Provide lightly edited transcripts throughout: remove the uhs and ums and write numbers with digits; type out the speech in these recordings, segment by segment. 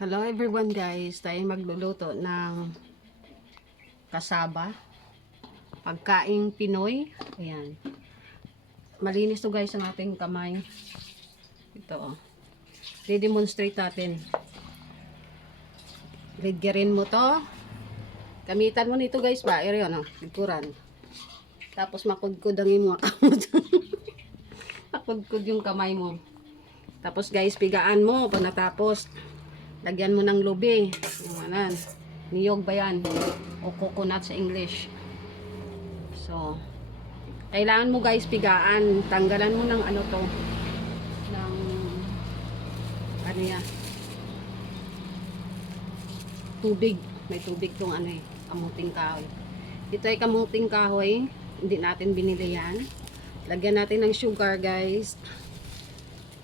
Hello everyone guys, tayo magluluto ng kasaba, pagkaing Pinoy. Ayan, malinis to guys ang ating kamay. Ito, i-demonstrate natin. Ligyarin mo to, gamitan mo nito guys ba, ere ano, likuran. Tapos makudkod ang imo account. Makudkod yung kamay mo. Tapos guys, pigaan mo pag natapos. Lagyan mo ng lubi. Yung anan. Niyog ba yan? O coconut sa English. So, kailangan mo guys pigaan. Tanggalan mo ng ano to. Ng, ano yan? Tubig. May tubig tong ano eh. Kamuting kahoy. Ito ay kamuting kahoy. Hindi natin binili yan. Lagyan natin ng sugar guys.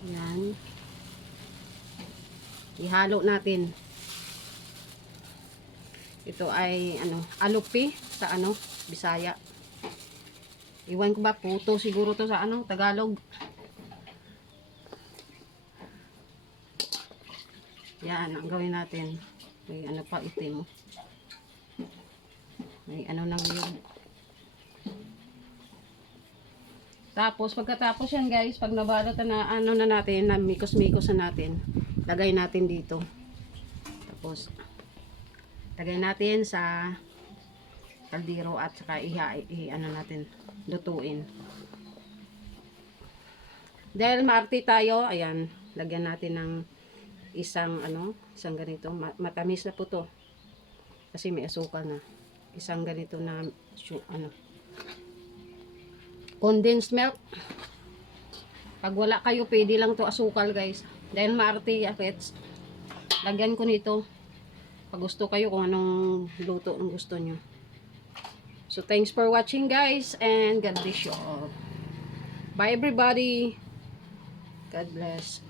Yan. Ihalo natin. Ito ay ano, alupi sa ano, Bisaya. Iwan ko ba puto siguro to sa ano, Tagalog. Yan ang gawin natin. May ano pa itim. May ano nang yun. Tapos pagkatapos yan guys, pag nabalot na ano na natin, na mikos-mikos na natin, lagay natin dito. Tapos lagay natin sa kaldero at saka ano natin, lutuin. Dahil maarte tayo, ayan, lagyan natin ng isang ano, isang ganito, matamis na po to. Kasi may asukal na. Isang ganito na ano, condensed milk. Pag wala kayo, pwede lang to asukal guys. Dahil maarte akits, lagyan ko nito. Pag gusto kayo kung anong luto ang gusto nyo. So thanks for watching guys, and God bless you all. Bye everybody. God bless.